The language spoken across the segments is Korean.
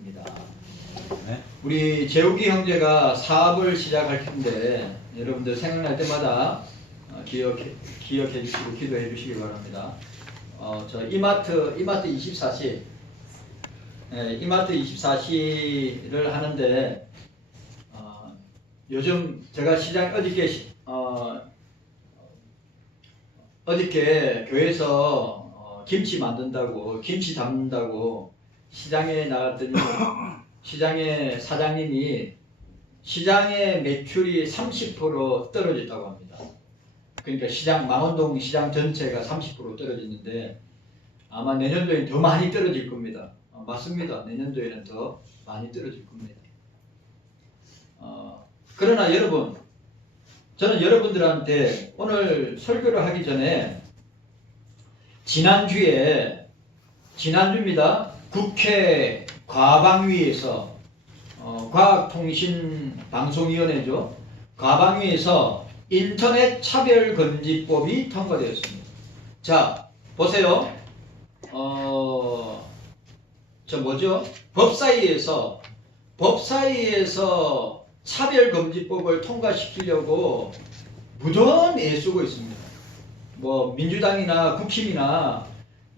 입니다. 네? 우리 재욱이 형제가 사업을 시작할 텐데 여러분들 생각날 때마다 기억해 주시고 기도해 주시기 바랍니다. 저 이마트 24시 이마트 24시를 하는데 요즘 제가 시장 어저께 교회에서 김치 만든다고 김치 담는다고 시장에 나갔더니 시장의 사장님이 시장의 매출이 30% 떨어졌다고 합니다. 그러니까 망원동 시장 전체가 30% 떨어졌는데 아마 내년도에는 더 많이 떨어질 겁니다. 맞습니다. 내년도에는 더 많이 떨어질 겁니다. 그러나 여러분, 저는 여러분들한테 오늘 설교를 하기 전에 지난주입니다. 국회 과방위에서 과학통신방송위원회죠. 과방위에서 인터넷 차별금지법이 통과되었습니다. 자, 보세요. 법사위에서 차별금지법을 통과시키려고 무더운 애쓰고 있습니다. 뭐 민주당이나 국힘이나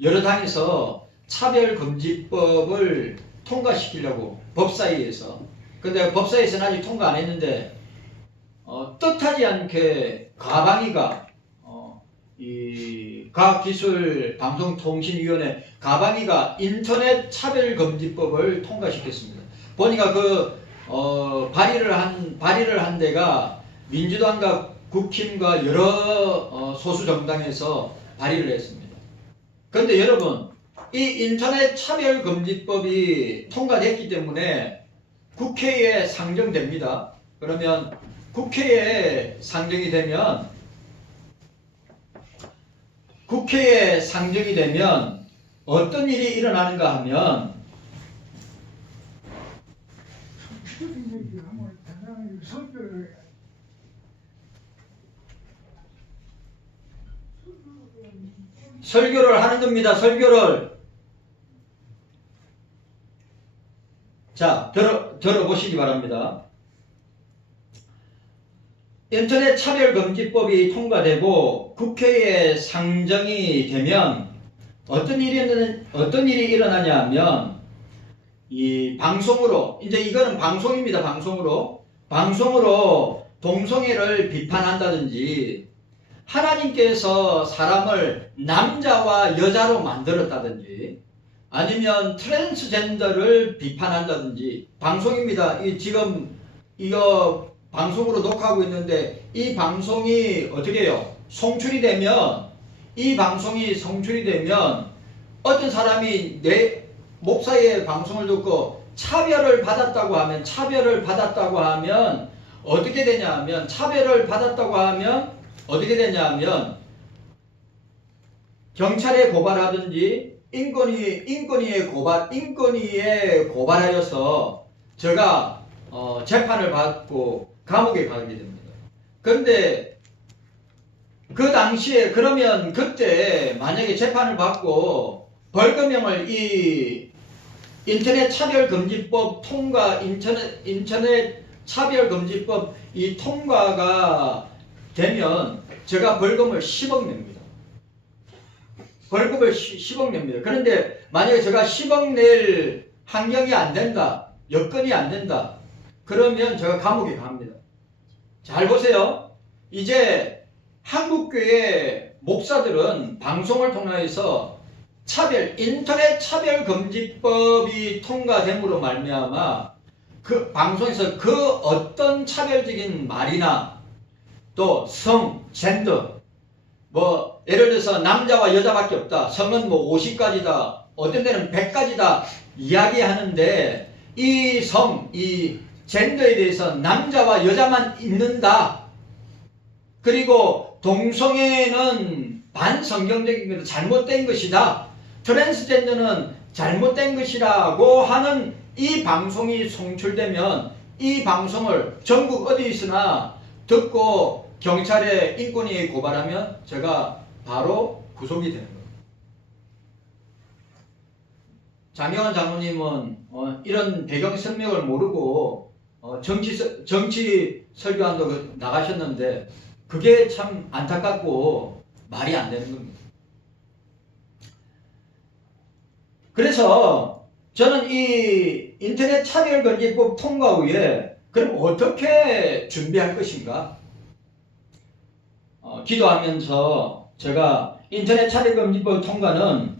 여러 당에서 차별금지법을 통과시키려고 법사위에서. 근데 법사위에서는 아직 통과 안 했는데 뜻하지 않게 과방위가 이 과학기술방송통신위원회 과방위가 인터넷 차별금지법을 통과시켰습니다. 보니까 발의를 한 데가 민주당과 국힘과 여러 소수 정당에서 발의를 했습니다. 그런데 여러분, 이 인터넷 차별금지법이 통과됐기 때문에 국회에 상정됩니다. 그러면 국회에 상정이 되면 어떤 일이 일어나는가 하면 설교를 하는 겁니다. 설교를. 자, 들어보시기 바랍니다. 인터넷 차별금지법이 통과되고 국회에 상정이 되면 어떤 일이 일어나냐 하면 이 방송으로, 이제 이거는 방송입니다. 방송으로 동성애를 비판한다든지 하나님께서 사람을 남자와 여자로 만들었다든지 아니면 트랜스젠더를 비판한다든지 방송입니다. 지금 이거 방송으로 녹화하고 있는데 이 방송이 어떻게 해요? 이 방송이 송출이 되면 어떤 사람이 내 목사의 방송을 듣고 차별을 받았다고 하면 어떻게 되냐 하면 경찰에 고발하든지 인권위에 고발하여서 제가 재판을 받고 감옥에 가게 됩니다. 그런데 그 당시에 그러면 그때 만약에 재판을 받고 벌금형을 이 인터넷 차별금지법 인터넷 차별금지법 이 통과가 되면 제가 벌금을 10억 냅니다. 벌금을 10억 냅니다. 그런데 만약에 제가 10억 낼 환경이 안 된다, 여건이 안 된다, 그러면 제가 감옥에 갑니다. 잘 보세요. 이제 한국교회 목사들은 방송을 통해서 인터넷 차별금지법이 통과됨으로 말미암아 그 방송에서 그 어떤 차별적인 말이나 또 성, 젠더, 뭐 예를 들어서 남자와 여자밖에 없다, 성은 뭐 50가지다, 어떤 데는 100가지다 이야기하는데 이 젠더에 대해서 남자와 여자만 있는다. 그리고 동성애는 반성경적인 것도 잘못된 것이다. 트랜스젠더는 잘못된 것이라고 하는 이 방송이 송출되면 이 방송을 전국 어디 있으나 듣고 경찰에 인권위에 고발하면 제가 바로 구속이 되는 겁니다. 장영환 장로님은 이런 배경 설명을 모르고 정치 설교한다고 나가셨는데 그게 참 안타깝고 말이 안 되는 겁니다. 그래서 저는 이 인터넷 차별금지법 통과 후에 그럼 어떻게 준비할 것인가? 기도하면서 제가 인터넷 차별금지법 통과는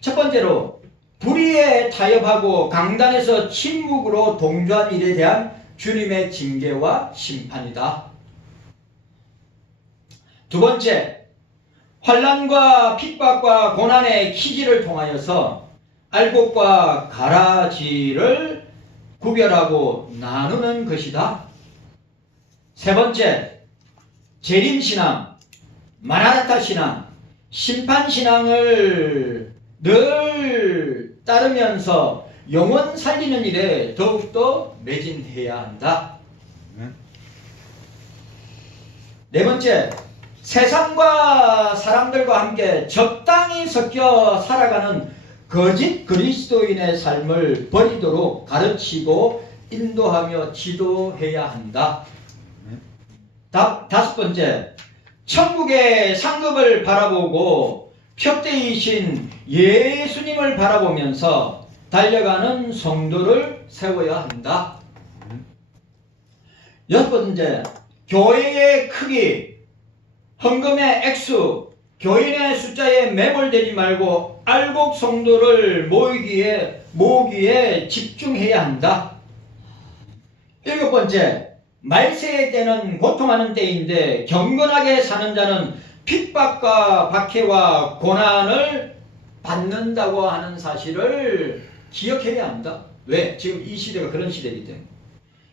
첫 번째로 불의에 타협하고 강단에서 침묵으로 동조한 일에 대한 주님의 징계와 심판이다. 두 번째, 환난과 핍박과 고난의 키질을 통하여서 알곡과 가라지를 구별하고 나누는 것이다. 세 번째, 재림신앙, 마라나타 신앙, 심판신앙을 늘 따르면서 영혼 살리는 일에 더욱더 매진해야 한다. 네 번째, 세상과 사람들과 함께 적당히 섞여 살아가는 거짓 그리스도인의 삶을 버리도록 가르치고 인도하며 지도해야 한다. 다섯 번째, 천국의 상급을 바라보고 표대이신 예수님을 바라보면서 달려가는 성도를 세워야 한다. 여섯 번째, 교회의 크기, 헌금의 액수, 교인의 숫자에 매몰되지 말고 알곡 성도를 모으기에 집중해야 한다. 일곱 번째, 말세의 때는 고통하는 때인데 경건하게 사는 자는 핍박과 박해와 고난을 받는다고 하는 사실을 기억해야 한다. 왜? 지금 이 시대가 그런 시대이기 때문에.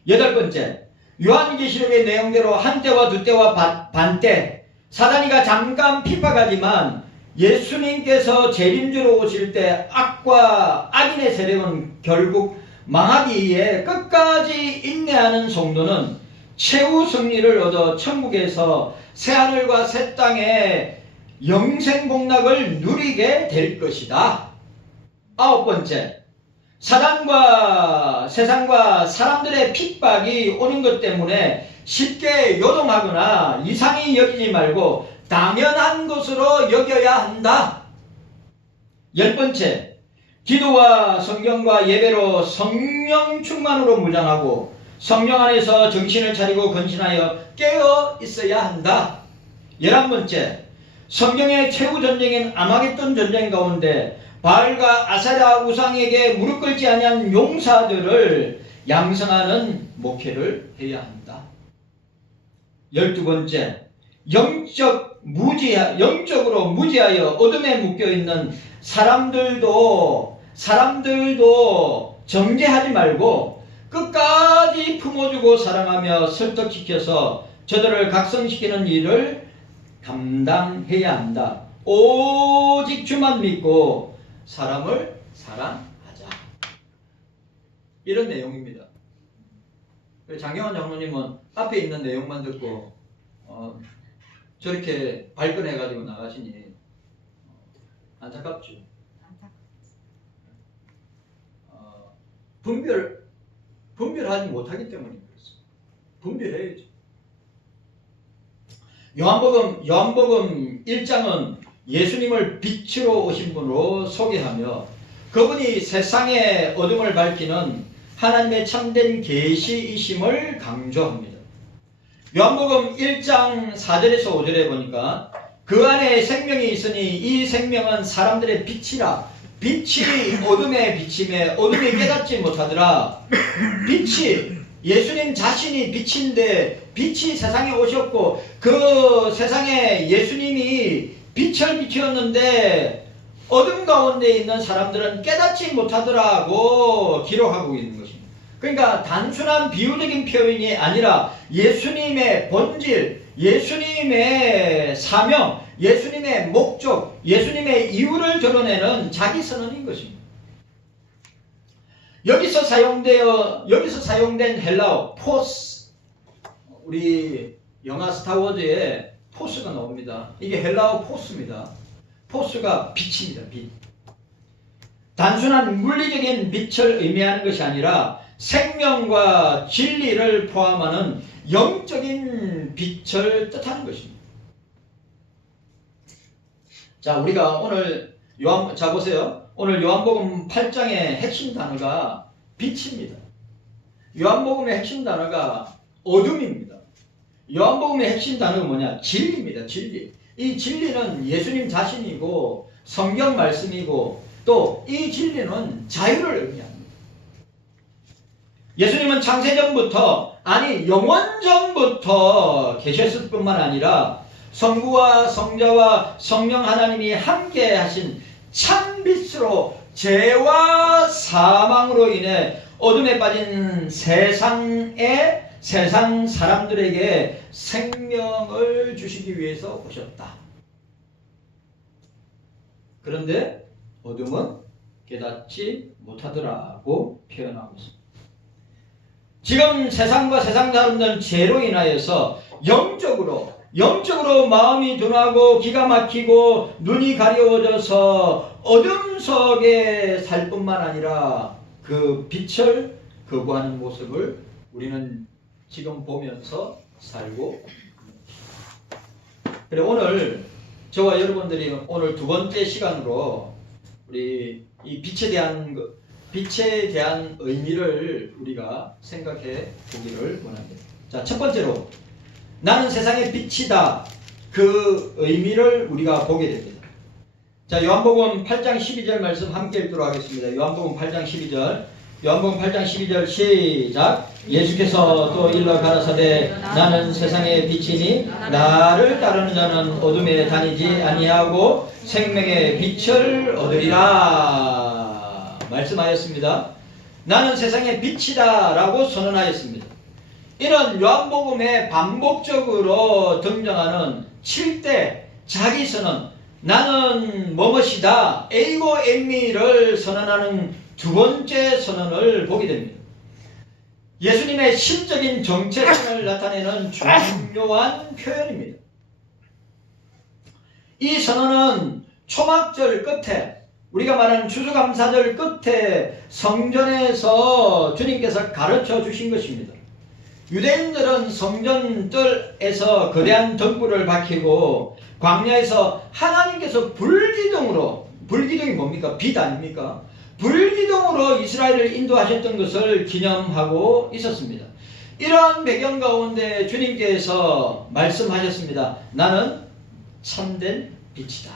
여덟 번째, 요한계시록의 내용대로 한때와 두때와 반때 사단이가 잠깐 핍박하지만 예수님께서 재림주로 오실 때 악과 악인의 세력은 결국 망하기에 끝까지 인내하는 성도는 최후 승리를 얻어 천국에서 새하늘과 새 땅의 영생복락을 누리게 될 것이다. 아홉 번째, 사단과 세상과 사람들의 핍박이 오는 것 때문에 쉽게 요동하거나 이상히 여기지 말고 당연한 것으로 여겨야 한다. 열 번째, 기도와 성경과 예배로 성령 충만으로 무장하고 성령 안에서 정신을 차리고 건신하여 깨어 있어야 한다. 11번째, 성경의 최후 전쟁인 아마겟돈 전쟁 가운데 바알과 아세라 우상에게 무릎 꿇지 아니한 용사들을 양성하는 목회를 해야 한다. 12번째, 영적으로 무지하여 어둠에 묶여있는 사람들도 정죄하지 말고 끝까지 품어주고 사랑하며 설득시켜서 저들을 각성시키는 일을 감당해야 한다. 오직 주만 믿고 사람을 사랑하자. 이런 내용입니다. 장영환 장로님은 앞에 있는 내용만 듣고 저렇게 발끈해가지고 나가시니 안타깝죠. 분별하지 못하기 때문에 그렇습니다. 분별해야죠. 요한복음 1장은 예수님을 빛으로 오신 분으로 소개하며 그분이 세상의 어둠을 밝히는 하나님의 참된 계시이심을 강조합니다. 요한복음 1장 4절에서 5절에 보니까 그 안에 생명이 있으니 이 생명은 사람들의 빛이라. 빛이 어둠에 비침에 어둠이 깨닫지 못하더라. 빛이 예수님 자신이 빛인데 빛이 세상에 오셨고 그 세상에 예수님이 빛을 비추었는데 어둠 가운데 있는 사람들은 깨닫지 못하더라고 기록하고 있는 것입니다. 그러니까 단순한 비유적인 표현이 아니라 예수님의 본질, 예수님의 사명, 예수님의 목적, 예수님의 이유를 드러내는 자기 선언인 것입니다. 여기서 사용된 헬라어 포스, 우리 영화 스타워즈에 포스가 나옵니다. 이게 헬라어 포스입니다. 포스가 빛입니다. 빛. 단순한 물리적인 빛을 의미하는 것이 아니라 생명과 진리를 포함하는 영적인 빛을 뜻하는 것입니다. 자, 우리가 오늘 자 보세요. 오늘 요한복음 8장의 핵심 단어가 빛입니다. 요한복음의 핵심 단어가 어둠입니다. 요한복음의 핵심 단어가 뭐냐? 진리입니다. 진리. 이 진리는 예수님 자신이고 성경 말씀이고 또 이 진리는 자유를 의미합니다. 예수님은 창세전부터 아니 영원전부터 계셨을 뿐만 아니라 성부와 성자와 성령 하나님이 함께 하신 참빛으로 죄와 사망으로 인해 어둠에 빠진 세상 사람들에게 생명을 주시기 위해서 오셨다. 그런데 어둠은 깨닫지 못하더라고 표현하고 있습니다. 지금 세상과 세상 사람들은 죄로 인하여서 영적으로 마음이 둔하고 기가 막히고 눈이 가려워져서 어둠 속에 살 뿐만 아니라 그 빛을 거부하는 모습을 우리는 지금 보면서 살고 있습니다. 그래 오늘 저와 여러분들이 오늘 두 번째 시간으로 우리 이 빛에 대한 의미를 우리가 생각해 보기를 원합니다. 자, 첫 번째로 나는 세상의 빛이다. 그 의미를 우리가 보게 됩니다. 자, 요한복음 8장 12절 말씀 함께 읽도록 하겠습니다. 요한복음 8장 12절 시작. 예수께서 또 일러 가라사대 나는 세상의 빛이니 나를 따르는 자는 어둠에 다니지 아니하고 생명의 빛을 얻으리라 말씀하였습니다. 나는 세상의 빛이다 라고 선언하였습니다. 이런 요한복음에 반복적으로 등장하는 7대 자기 선언, 나는 뭐뭇이다, 에이고 엠미를 선언하는 두 번째 선언을 보게 됩니다. 예수님의 신적인 정체성을 나타내는 중요한 표현입니다. 이 선언은 초막절 끝에, 우리가 말하는 추수감사절 끝에 성전에서 주님께서 가르쳐 주신 것입니다. 유대인들은 성전뜰에서 거대한 등불을 밝히고 광야에서 하나님께서 불기둥이 뭡니까? 빛 아닙니까? 불기둥으로 이스라엘을 인도하셨던 것을 기념하고 있었습니다. 이러한 배경 가운데 주님께서 말씀하셨습니다. 나는 참된 빛이다.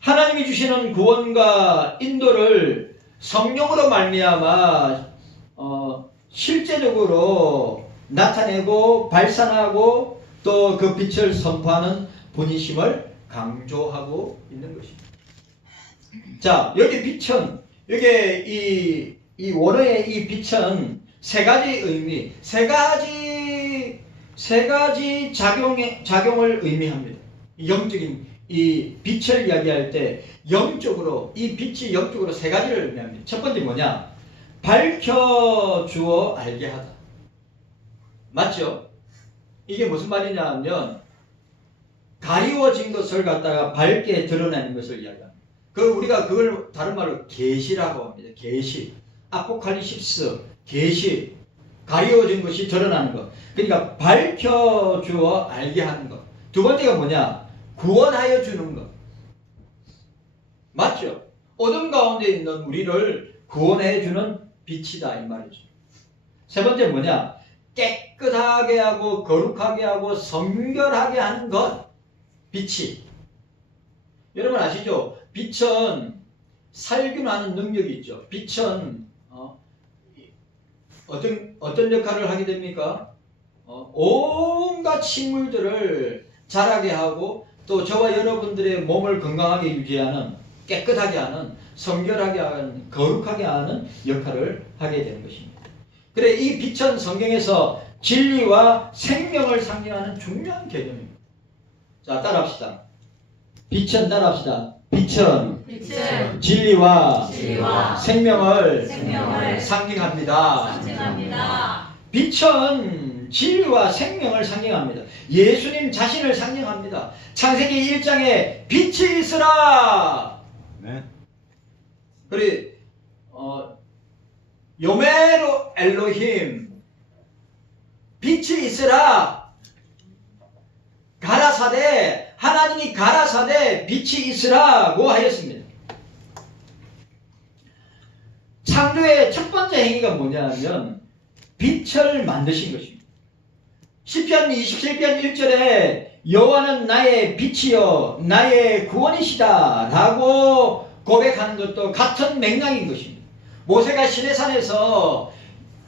하나님이 주시는 구원과 인도를 성령으로 말미암아 실제적으로 나타내고 발산하고 또 그 빛을 선포하는 분이심을 강조하고 있는 것입니다. 자, 여기 빛은, 여기 이 원어의 이 빛은 세 가지 의미, 세 가지 작용을 의미합니다. 영적인 이 빛을 이야기할 때 영적으로, 이 빛이 영적으로 세 가지를 의미합니다. 첫 번째 뭐냐? 밝혀주어 알게 하다. 맞죠? 이게 무슨 말이냐 하면 가리워진 것을 갖다가 밝게 드러내는 것을 이야기합니다. 우리가 그걸 다른 말로 계시라고 합니다. 계시, 아포칼립시스, 계시, 가리워진 것이 드러나는 것. 그러니까 밝혀주어 알게 하는 것. 두 번째가 뭐냐? 구원하여 주는 것. 맞죠? 어둠 가운데 있는 우리를 구원해 주는 빛이다 이 말이죠. 세 번째 뭐냐? 깨끗하게 하고 거룩하게 하고 성결하게 하는 것. 빛이. 여러분 아시죠? 빛은 살균하는 능력이 있죠. 빛은 어떤 역할을 하게 됩니까? 온갖 식물들을 자라게 하고 또 저와 여러분들의 몸을 건강하게 유지하는, 깨끗하게 하는, 성결하게 하는, 거룩하게 하는 역할을 하게 되는 것입니다. 그래, 이 빛은 성경에서 진리와 생명을 상징하는 중요한 개념입니다. 자, 따라합시다. 빛은 따라합시다. 빛은 진리와 생명을 상징합니다. 빛은 진리와 생명을 상징합니다. 예수님 자신을 상징합니다. 창세기 1장에 빛이 있으라. 네. 그리고 요메로 엘로힘 빛이 있으라. 가라사대 하나님이 가라사대 빛이 있으라고 하였습니다. 창조의 첫 번째 행위가 뭐냐면 빛을 만드신 것입니다. 시편 27편 1절에 여호와는 나의 빛이요 나의 구원이시다 라고 고백하는 것도 같은 맥락인 것입니다. 모세가 시내산에서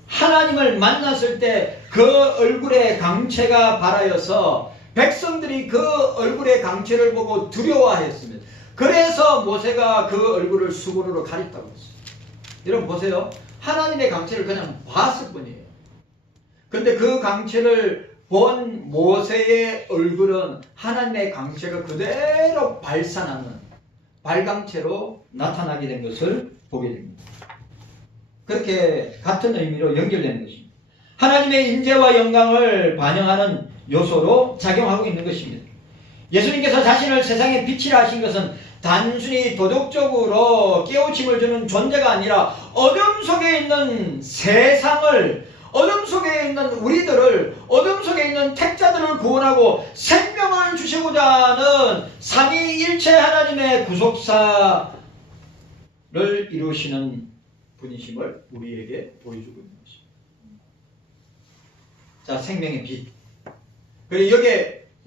하나님을 만났을 때 그 얼굴에 강체가 발하여서 백성들이 그 얼굴의 강체를 보고 두려워하였습니다. 그래서 모세가 그 얼굴을 수건으로 가렸다고 했어요. 여러분 보세요. 하나님의 강체를 그냥 봤을 뿐이에요. 근데 그 강체를 본 모세의 얼굴은 하나님의 강체가 그대로 발산하는 발강체로 나타나게 된 것을 보게 됩니다. 그렇게 같은 의미로 연결되는 것입니다. 하나님의 인재와 영광을 반영하는 요소로 작용하고 있는 것입니다. 예수님께서 자신을 세상의 빛이라 하신 것은 단순히 도덕적으로 깨우침을 주는 존재가 아니라 어둠 속에 있는 세상을, 어둠 속에 있는 우리들을, 어둠 속에 있는 택자들을 구원하고 생명을 주시고자 하는 삼위일체 하나님의 구속사를 이루시는 분이심을 우리에게 보여주고 있는 것입니다. 자, 생명의 빛. 그리고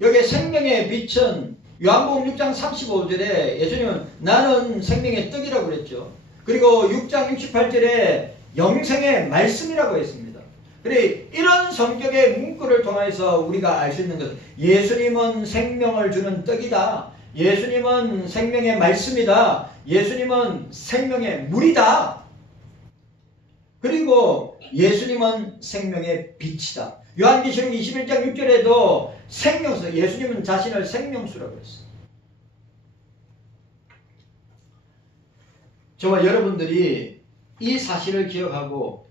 여기에 생명의 빛은 요한복음 6장 35절에 예수님은 나는 생명의 떡이라고 그랬죠. 그리고 6장 68절에 영생의 말씀이라고 했습니다. 그래 이런 성격의 문구를 통해서 우리가 알 수 있는 것은 예수님은 생명을 주는 떡이다. 예수님은 생명의 말씀이다. 예수님은 생명의 물이다. 그리고 예수님은 생명의 빛이다. 요한계시록 21장 6절에도 생명수, 예수님은 자신을 생명수라고 했어요. 저와 여러분들이 이 사실을 기억하고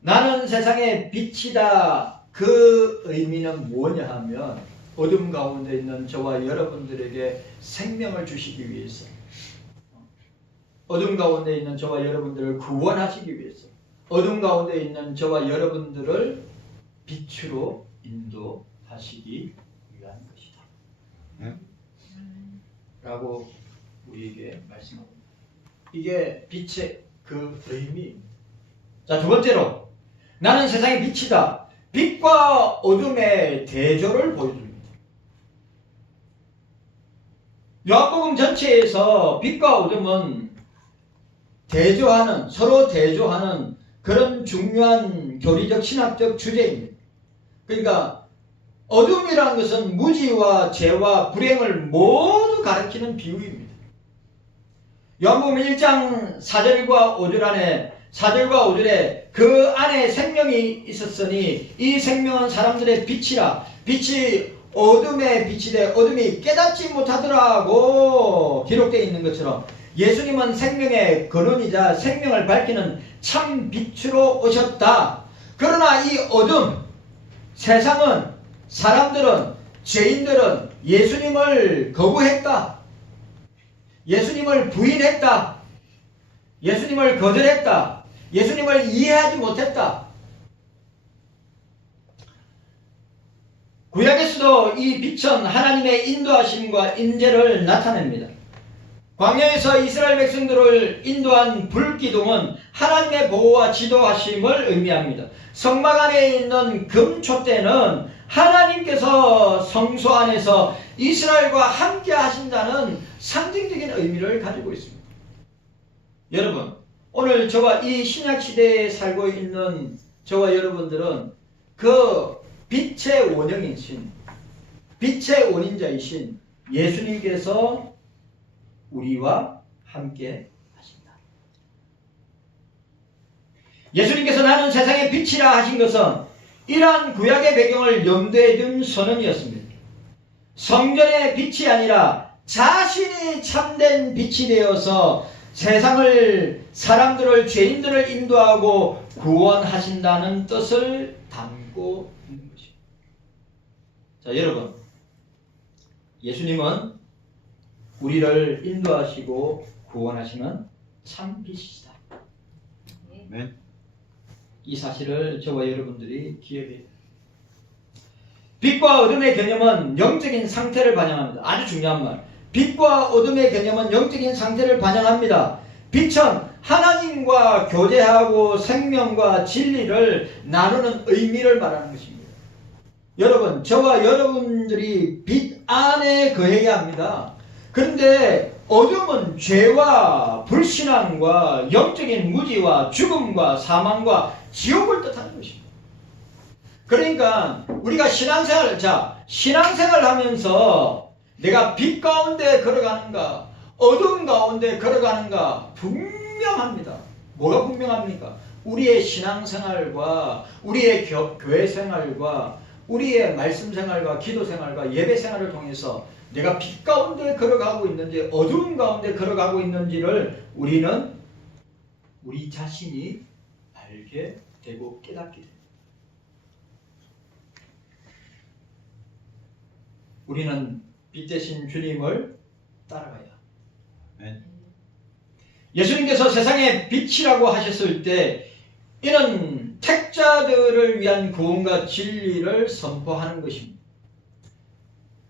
나는 세상의 빛이다. 그 의미는 뭐냐 하면 어둠 가운데 있는 저와 여러분들에게 생명을 주시기 위해서, 어둠 가운데 있는 저와 여러분들을 구원하시기 위해서, 어둠 가운데 있는 저와 여러분들을 빛으로 인도하시기 위한 것이다. 라고 우리에게 말씀합니다. 이게 빛의 그 의미입니다. 자, 두 번째로 나는 세상의 빛이다. 빛과 어둠의 대조를 보여줍니다. 요한복음 전체에서 빛과 어둠은 대조하는, 서로 대조하는 그런 중요한 교리적 신학적 주제입니다. 그러니까 어둠이라는 것은 무지와 죄와 불행을 모두 가리키는 비유입니다. 요한복음 1장 4절과 5절 안에 4절과 5절에 그 안에 생명이 있었으니 이 생명은 사람들의 빛이라. 빛이 어둠의 빛이 돼 어둠이 깨닫지 못하더라고 기록되어 있는 것처럼 예수님은 생명의 근원이자 생명을 밝히는 참 빛으로 오셨다. 그러나 이 어둠, 세상은, 사람들은, 죄인들은 예수님을 거부했다. 예수님을 부인했다. 예수님을 거절했다. 예수님을 이해하지 못했다. 구약에서도 이 빛은 하나님의 인도하심과 인재를 나타냅니다. 광야에서 이스라엘 백성들을 인도한 불기둥은 하나님의 보호와 지도하심을 의미합니다. 성막 안에 있는 금촛대는 하나님께서 성소 안에서 이스라엘과 함께 하신다는 상징적인 의미를 가지고 있습니다. 여러분, 오늘 저와 이 신약시대에 살고 있는 저와 여러분들은 그 빛의 원형이신, 빛의 원인자이신 예수님께서 우리와 함께 하신다. 예수님께서 나는 세상의 빛이라 하신 것은 이러한 구약의 배경을 염두에 둔 선언이었습니다. 성전의 빛이 아니라 자신이 참된 빛이 되어서 세상을, 사람들을, 죄인들을 인도하고 구원하신다는 뜻을 담고 있는 것입니다. 자, 여러분, 예수님은 우리를 인도하시고 구원하시는 참 빛이시다. 아멘. 이 사실을 저와 여러분들이 기억해야 돼요. 빛과 어둠의 개념은 영적인 상태를 반영합니다. 아주 중요한 말. 빛과 어둠의 개념은 영적인 상태를 반영합니다. 빛은 하나님과 교제하고 생명과 진리를 나누는 의미를 말하는 것입니다. 여러분, 저와 여러분들이 빛 안에 거해야 합니다. 그런데 어둠은 죄와 불신앙과 영적인 무지와 죽음과 사망과 지옥을 뜻하는 것입니다. 그러니까 우리가 신앙생활 하면서 내가 빛 가운데 걸어가는가 어둠 가운데 걸어가는가 분명합니다. 뭐가 분명합니까? 우리의 신앙생활과 우리의 교회 생활과 우리의 말씀 생활과 기도 생활과 예배 생활을 통해서 내가 빛 가운데 걸어가고 있는지 어두운 가운데 걸어가고 있는지를 우리는 우리 자신이 알게 되고 깨닫게 됩니다. 우리는 빛 대신 주님을 따라가야. 아멘. 예수님께서 세상에 빛이라고 하셨을 때 이는 택자들을 위한 구원과 진리를 선포하는 것입니다.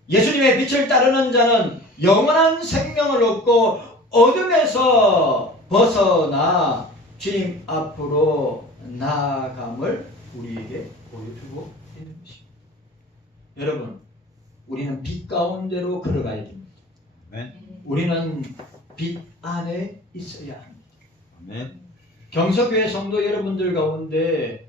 예수님의 빛을 따르는 자는 영원한 생명을 얻고 어둠에서 벗어나 주님 앞으로 나아감을 우리에게 보여주고 있는 것입니다. 여러분, 우리는 빛 가운데로 걸어가야 됩니다. 아멘. 우리는 빛 안에 있어야 합니다. 아멘. 경서교회 성도 여러분들 가운데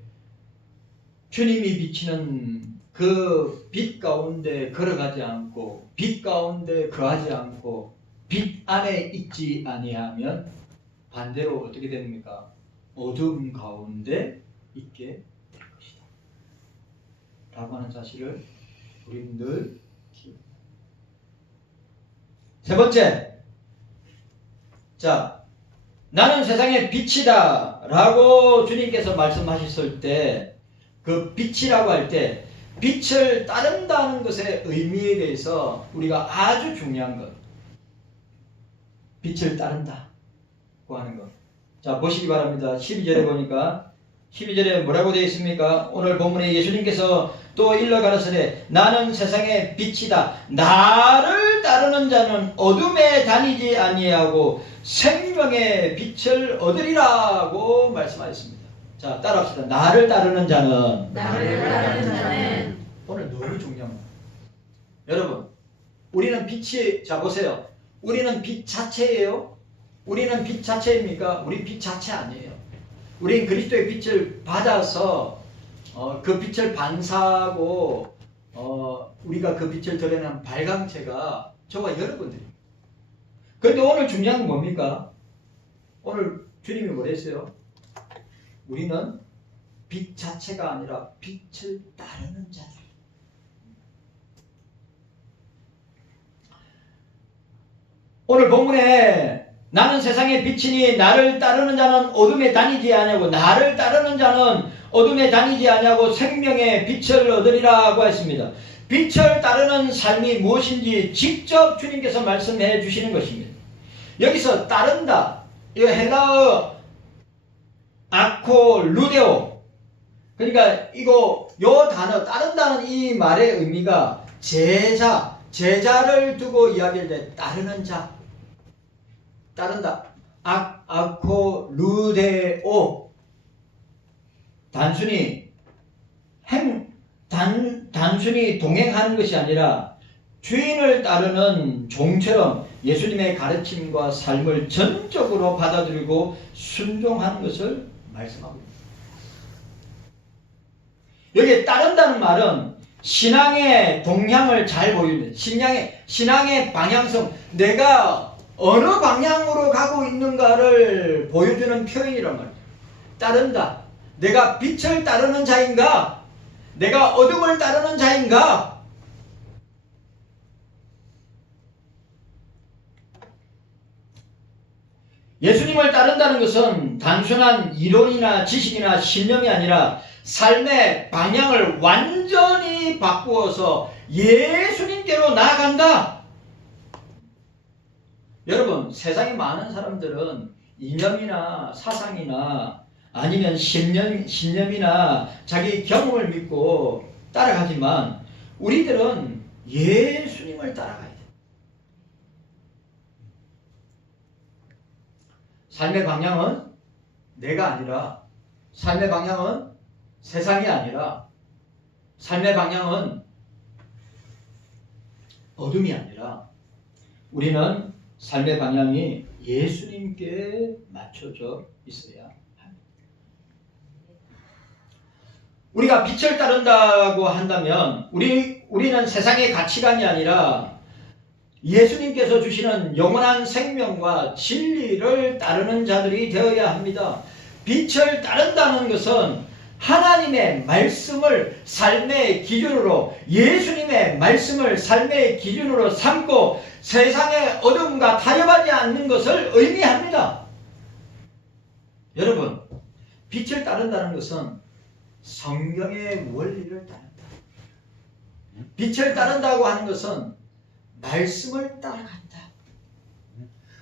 주님이 비치는 그 빛 가운데 걸어가지 않고 빛 가운데 거하지 않고 빛 안에 있지 아니하면 반대로 어떻게 됩니까? 어둠 가운데 있게 될 것이다 라고 하는 사실을 우리는 늘 기억합니다. 세 번째, 자, 나는 세상의 빛이다 라고 주님께서 말씀하셨을 때 그 빛이라고 할 때 빛을 따른다는 것의 의미에 대해서 우리가 아주 중요한 것, 빛을 따른다고 하는 것. 자, 보시기 바랍니다. 12절에 보니까 12절에 뭐라고 되어 있습니까? 오늘 본문에 예수님께서 또 일러 가라사대 나는 세상의 빛이다. 나를 따르는 자는 어둠에 다니지 아니하고 생명의 빛을 얻으리라고 말씀하셨습니다. 자, 따라합시다. 나를 따르는 자는 오늘 너무 중요합니다. 여러분, 우리는 빛이, 자 보세요. 우리는 빛 자체예요. 우리는 빛 자체입니까? 우리 빛 자체 아니에요. 우리는 그리스도의 빛을 받아서 그 빛을 반사하고 우리가 그 빛을 드러내는 발광체가 저와 여러분들입니다. 그런데 오늘 중요한 건 뭡니까? 오늘 주님이 뭐라 했어요? 우리는 빛 자체가 아니라 빛을 따르는 자들. 오늘 본문에 나는 세상의 빛이니 나를 따르는 자는 어둠에 다니지 아니하고 나를 따르는 자는 어둠에 다니지 아니하고 생명의 빛을 얻으리라고 했습니다. 빛을 따르는 삶이 무엇인지 직접 주님께서 말씀해 주시는 것입니다. 여기서 따른다, 이 헬라어 아코 루데오, 그러니까 요 단어 따른다는 이 말의 의미가 제자를 두고 이야기할 때 따르는 자, 따른다. 아코 루데오, 단순히 단순히 동행하는 것이 아니라 주인을 따르는 종처럼 예수님의 가르침과 삶을 전적으로 받아들이고 순종하는 것을 말씀하고 있습니다. 여기에 따른다는 말은 신앙의 동향을 잘 보여주는, 신앙의 방향성, 내가 어느 방향으로 가고 있는가를 보여주는 표현이란 말이에요. 따른다. 내가 빛을 따르는 자인가? 내가 어둠을 따르는 자인가? 예수님을 따른다는 것은 단순한 이론이나 지식이나 신념이 아니라 삶의 방향을 완전히 바꾸어서 예수님께로 나아간다. 여러분, 세상에 많은 사람들은 이념이나 사상이나 아니면 신념이나 자기 경험을 믿고 따라가지만 우리들은 예수님을 따라가야 돼. 삶의 방향은 내가 아니라, 삶의 방향은 세상이 아니라, 삶의 방향은 어둠이 아니라 우리는 삶의 방향이 예수님께 맞춰져 있어야 합니다. 우리가 빛을 따른다고 한다면 우리는 세상의 가치관이 아니라 예수님께서 주시는 영원한 생명과 진리를 따르는 자들이 되어야 합니다. 빛을 따른다는 것은 하나님의 말씀을 삶의 기준으로, 예수님의 말씀을 삶의 기준으로 삼고 세상의 어둠과 타협하지 않는 것을 의미합니다. 여러분, 빛을 따른다는 것은 성경의 원리를 따른다. 빛을 따른다고 하는 것은 말씀을 따라간다.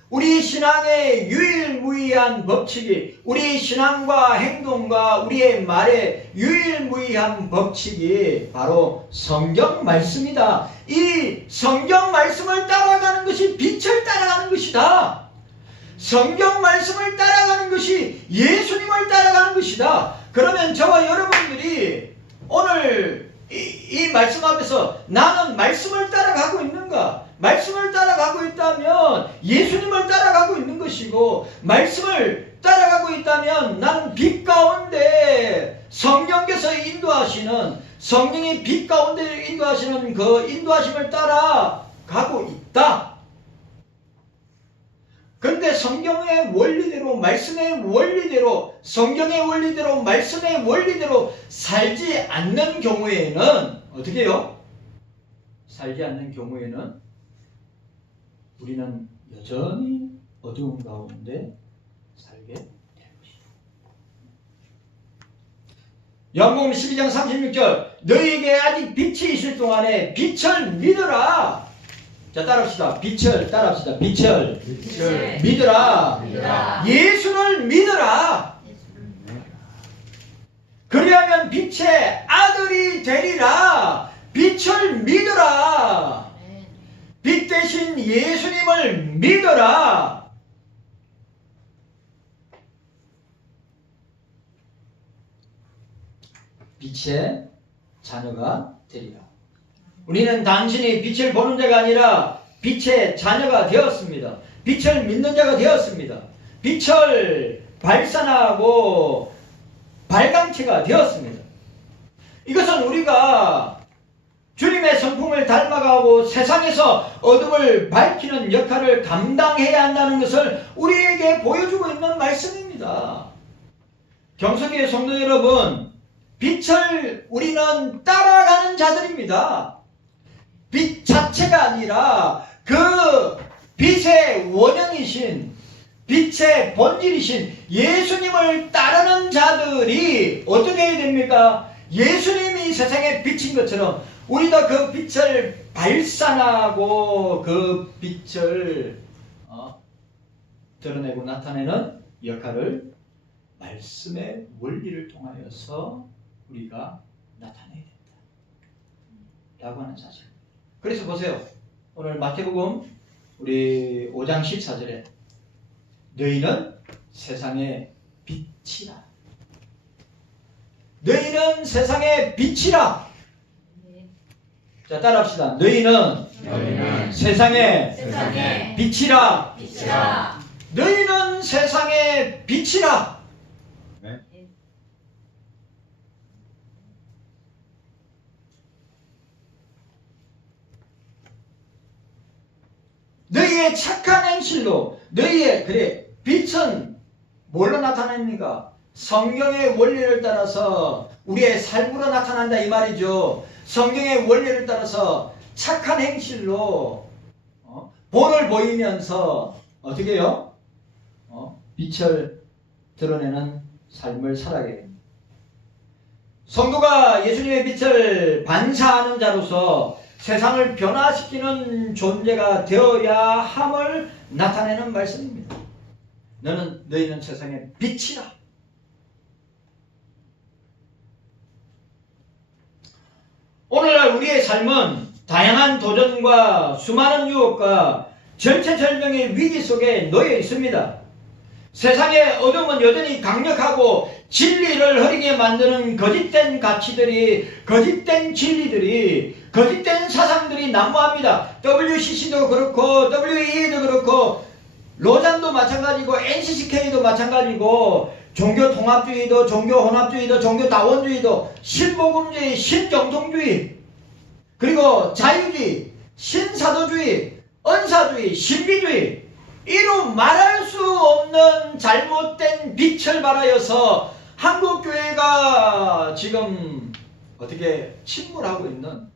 우리 신앙의 유일무이한 법칙이, 우리 신앙과 행동과 우리의 말의 유일무이한 법칙이 바로 성경 말씀이다. 이 성경 말씀을 따라가는 것이 빛을 따라가는 것이다. 성경 말씀을 따라가는 것이 예수님을 따라가는 것이다. 그러면 저와 여러분들이 오늘 이 말씀 앞에서 나는 말씀을 따라가고 있는가? 말씀을 따라가고 있다면 예수님을 따라가고 있는 것이고, 말씀을 따라가고 있다면 나는 빛 가운데 성령께서 인도하시는, 성령이 빛 가운데 인도하시는 그 인도하심을 따라가고 있다. 그런데 성경의 원리대로, 말씀의 원리대로, 성경의 원리대로, 말씀의 원리대로 살지 않는 경우에는 어떻게 해요? 살지 않는 경우에는 우리는 여전히 어두운 가운데 살게 될 것이다. 요한복음 12장 36절, 너희에게 아직 빛이 있을 동안에 빛을 믿어라. 자, 따라합시다. 빛을 따라합시다. 빛을 믿어라. 예수를 믿어라. 그리하면 빛의 아들이 되리라. 빛을 믿어라. 빛 대신 예수님을 믿어라. 빛의 자녀가 되리라. 우리는 단순히 빛을 보는 자가 아니라 빛의 자녀가 되었습니다. 빛을 믿는 자가 되었습니다. 빛을 발산하고 발광체가 되었습니다. 이것은 우리가 주님의 성품을 닮아가고 세상에서 어둠을 밝히는 역할을 감당해야 한다는 것을 우리에게 보여주고 있는 말씀입니다. 경성교회 성도 여러분, 빛을 우리는 따라가는 자들입니다. 빛 자체가 아니라 그 빛의 원형이신, 빛의 본질이신 예수님을 따르는 자들이 어떻게 해야 됩니까? 예수님이 세상의 빛인 것처럼 우리도 그 빛을 발산하고 그 빛을 드러내고 나타내는 역할을 말씀의 원리를 통하여서 우리가 나타내야 된다 라고 하는 사실. 그래서 보세요. 오늘 마태복음 우리 5장 14절에 너희는 세상의 빛이라. 너희는 세상의 빛이라. 자, 따라합시다. 너희는 세상의 빛이라. 너희는 세상의 빛이라. 네. 너희의 착한 행실로, 너희의 빛은 뭘로 나타납니까? 성경의 원리를 따라서 우리의 삶으로 나타난다 이 말이죠. 성경의 원리를 따라서 착한 행실로 본을 보이면서 어떻게 해요? 빛을 드러내는 삶을 살아가게 됩니다. 성도가 예수님의 빛을 반사하는 자로서 세상을 변화시키는 존재가 되어야 함을 나타내는 말씀입니다. 너희는 세상의 빛이라. 오늘날 우리의 삶은 다양한 도전과 수많은 유혹과 절체절명의 위기 속에 놓여 있습니다. 세상의 어둠은 여전히 강력하고 진리를 흐리게 만드는 거짓된 가치들이, 거짓된 진리들이, 거짓된 사상들이 난무합니다. WCC도 그렇고 WEA도 그렇고 로잔도 마찬가지고 NCCK도 마찬가지고 종교통합주의도 종교혼합주의도 종교다원주의도 신복음주의, 신정통주의, 그리고 자유주의, 신사도주의, 은사주의, 신비주의, 이루 말할 수 없는 잘못된 빛을 발하여서 한국교회가 지금 어떻게 침몰하고 있는,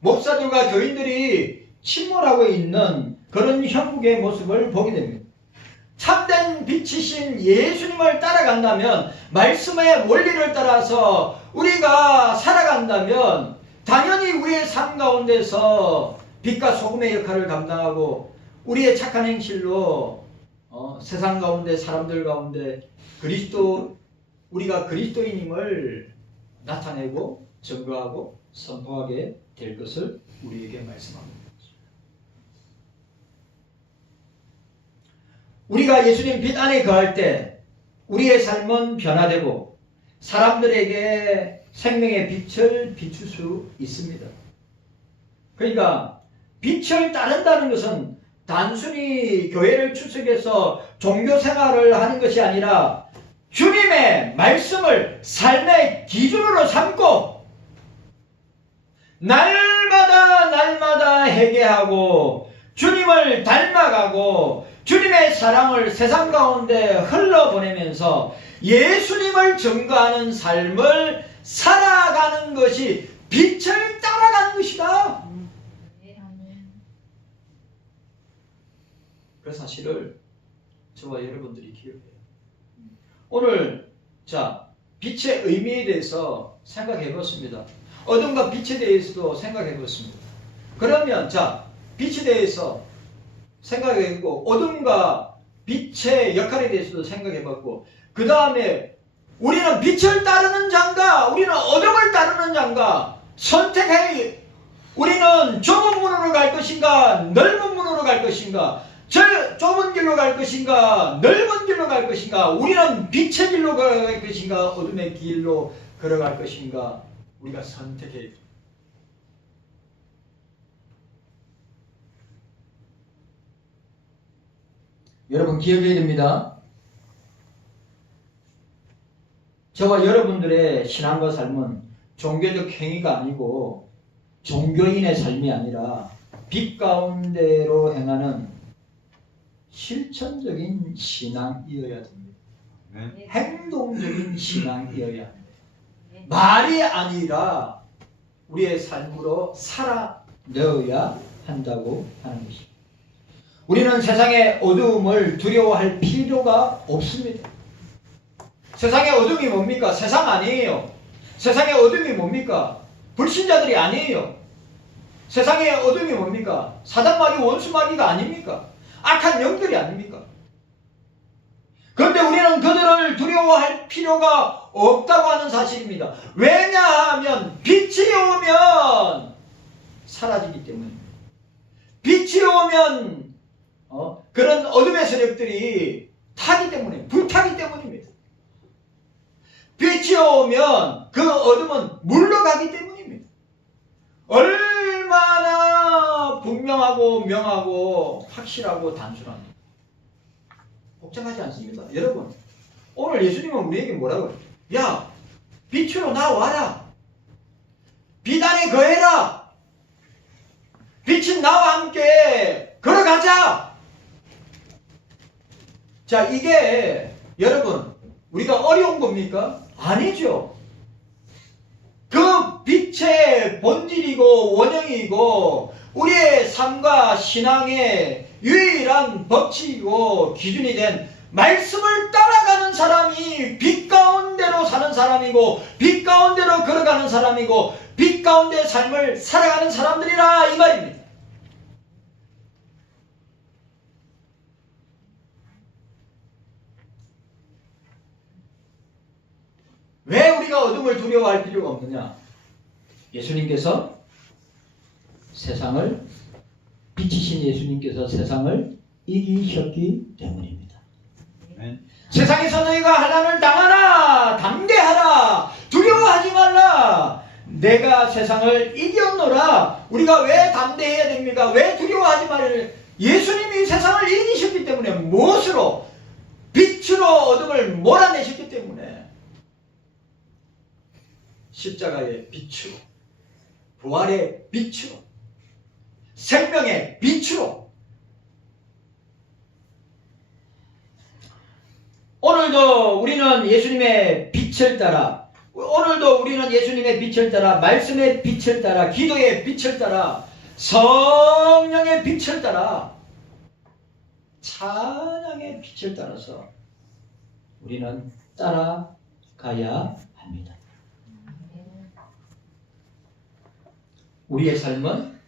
목사들과 교인들이 침몰하고 있는 그런 형국의 모습을 보게 됩니다. 참된 빛이신 예수님을 따라간다면, 말씀의 원리를 따라서 우리가 살아간다면 당연히 우리의 삶 가운데서 빛과 소금의 역할을 감당하고 우리의 착한 행실로 세상 가운데, 사람들 가운데 우리가 그리스도인임을 나타내고 증거하고 선포하게 될 것을 우리에게 말씀합니다. 우리가 예수님 빛 안에 거할 때 우리의 삶은 변화되고 사람들에게 생명의 빛을 비출 수 있습니다. 그러니까 빛을 따른다는 것은 단순히 교회를 출석해서 종교생활을 하는 것이 아니라 주님의 말씀을 삶의 기준으로 삼고 날마다 회개하고 주님을 닮아가고 주님의 사랑을 세상 가운데 흘러보내면서 예수님을 증거하는 삶을 살아가는 것이 빛을 따라가는 것이다. 그 사실을 저와 여러분들이 기억해요. 오늘 빛의 의미에 대해서 생각해 봤습니다. 어둠과 빛에 대해서도 생각해 봤습니다. 그러면 빛에 대해서 생각해 보고 어둠과 빛의 역할에 대해서도 생각해 봤고, 그 다음에 우리는 빛을 따르는 자인가 우리는 어둠을 따르는 자인가 선택해. 우리는 좁은 문으로 갈 것인가 넓은 문으로 갈 것인가, 좁은 길로 갈 것인가 넓은 길로 갈 것인가, 우리는 빛의 길로 걸어갈 것인가 어둠의 길로 걸어갈 것인가, 우리가 선택해야 됩니다. 여러분 기억해야 됩니다. 저와 여러분들의 신앙과 삶은 종교적 행위가 아니고 종교인의 삶이 아니라 빛 가운데로 행하는 실천적인 신앙이어야 됩니다. 행동적인 신앙이어야 합니다. 말이 아니라 우리의 삶으로 살아내어야 한다고 하는 것입니다. 우리는 세상의 어두움을 두려워할 필요가 없습니다. 세상의 어둠이 뭡니까? 세상 아니에요. 세상의 어둠이 뭡니까? 불신자들이 아니에요. 세상의 어둠이 뭡니까? 사단마귀, 원수마귀가 아닙니까? 악한 영들이 아닙니까? 그런데 우리는 그들을 두려워할 필요가 없다고 하는 사실입니다. 왜냐하면 빛이 오면 사라지기 때문입니다. 빛이 오면 그런 어둠의 세력들이 타기 때문에, 불타기 때문입니다. 빛이 오면 그 어둠은 물러가기 때문입니다. 얼마나 분명하고 명하고 확실하고 단순합니다. 복잡하지 않습니다. 여러분, 오늘 예수님은 우리에게 뭐라고 해요? 야, 빛으로 나와라. 빛 안에 거해라. 빛인 나와 함께 걸어가자. 이게 여러분 우리가 어려운 겁니까? 아니죠. 그 빛의 본질이고 원형이고 우리의 삶과 신앙의 유일한 법칙이고 기준이 된 말씀을 따라가는 사람이 빛 가운데로 사는 사람이 사람이고 빛 가운데로 걸어가는 사람이고 빛 가운데 삶을 살아가는 사람들이라 이 말입니다. 왜 우리가 어둠을 두려워할 필요가 없느냐? 예수님께서 세상을 빛이신 예수님께서 세상을 이기셨기 때문입니다. 아멘. 세상에서 너희가 하나님을 당하라, 담대하라, 두려워하지 말라. 내가 세상을 이겼노라. 우리가 왜 담대해야 됩니까? 왜 두려워하지 말아야? 예수님이 세상을 이기셨기 때문에 무엇으로? 빛으로 어둠을 몰아내셨기 때문에 십자가의 빛으로, 부활의 빛으로, 생명의 빛으로. 오늘도 우리는 예수님의 빛을 따라, 오늘도 우리는 예수님의 빛을 따라, 말씀의 빛을 따라, 기도의 빛을 따라, 성령의 빛을 따라, 찬양의 빛을 따라서 우리는 따라가야 합니다. 우리의 삶은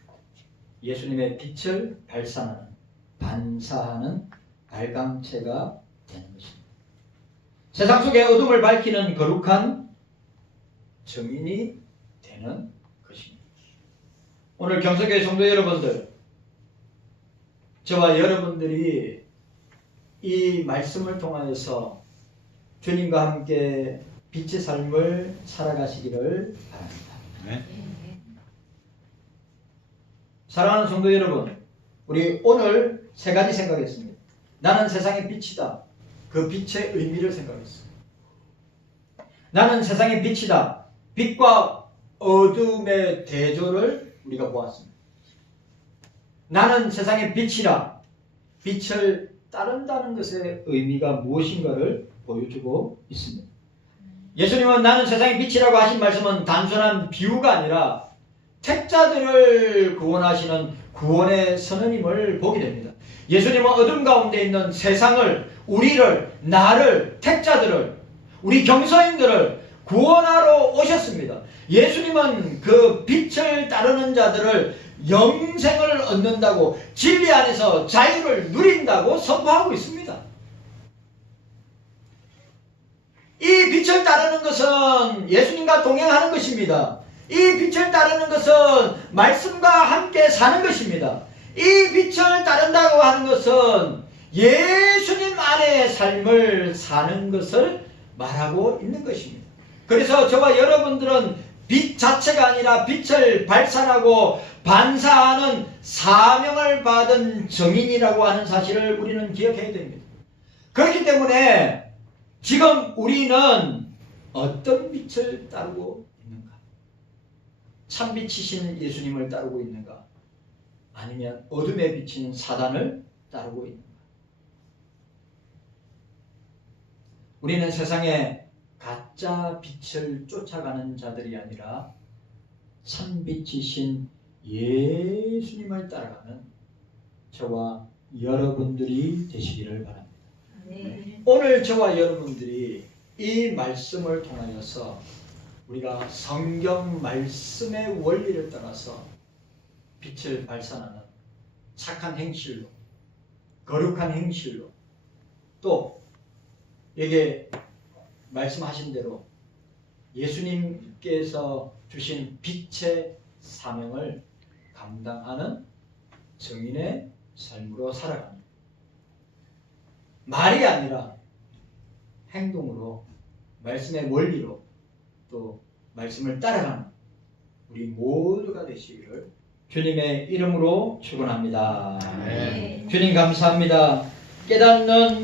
예수님의 빛을 발산하는, 반사하는 발광체가 되는 것입니다. 세상 속의 어둠을 밝히는 거룩한 증인이 되는 것입니다. 오늘 경서교회 성도 여러분들, 저와 여러분들이 이 말씀을 통하여서 주님과 함께 빛의 삶을 살아가시기를 바랍니다. 아멘. 사랑하는 성도 여러분, 우리 오늘 세 가지 생각했습니다. 나는 세상의 빛이다. 그 빛의 의미를 생각했습니다. 나는 세상의 빛이다. 빛과 어둠의 대조를 우리가 보았습니다. 나는 세상의 빛이라. 빛을 따른다는 것의 의미가 무엇인가를 보여주고 있습니다. 예수님은 나는 세상의 빛이라고 하신 말씀은 단순한 비유가 아니라 택자들을 구원하시는 구원의 선언임을 보게 됩니다. 예수님은 어둠 가운데 있는 세상을, 우리를, 나를, 택자들을, 우리 경서인들을 구원하러 오셨습니다. 예수님은 그 빛을 따르는 자들을 영생을 얻는다고, 진리 안에서 자유를 누린다고 선포하고 있습니다. 이 빛을 따르는 것은 예수님과 동행하는 것입니다. 이 빛을 따르는 것은 말씀과 함께 사는 것입니다. 이 빛을 따른다고 하는 것은 예수님 안에 삶을 사는 것을 말하고 있는 것입니다. 그래서 저와 여러분들은 빛 자체가 아니라 빛을 발산하고 반사하는 사명을 받은 증인이라고 하는 사실을 우리는 기억해야 됩니다. 그렇기 때문에 지금 우리는 어떤 빛을 따르고 있는가? 참빛이신 예수님을 따르고 있는가? 아니면 어둠에 비치는 사단을 따르고 있는가? 우리는 세상에 가짜 빛을 쫓아가는 자들이 아니라 참빛이신 예수님을 따라가는 저와 여러분들이 되시기를 바랍니다. 네. 오늘 저와 여러분들이 이 말씀을 통하여서 우리가 성경 말씀의 원리를 따라서 빛을 발산하는 착한 행실로, 거룩한 행실로, 또 여기에 말씀하신 대로 예수님께서 주신 빛의 사명을 감당하는 증인의 삶으로 살아가는, 말이 아니라 행동으로, 말씀의 원리로, 또 말씀을 따라가는 우리 모두가 되시기를 주님의 이름으로 축원합니다. 아멘. 주님 감사합니다. 깨닫는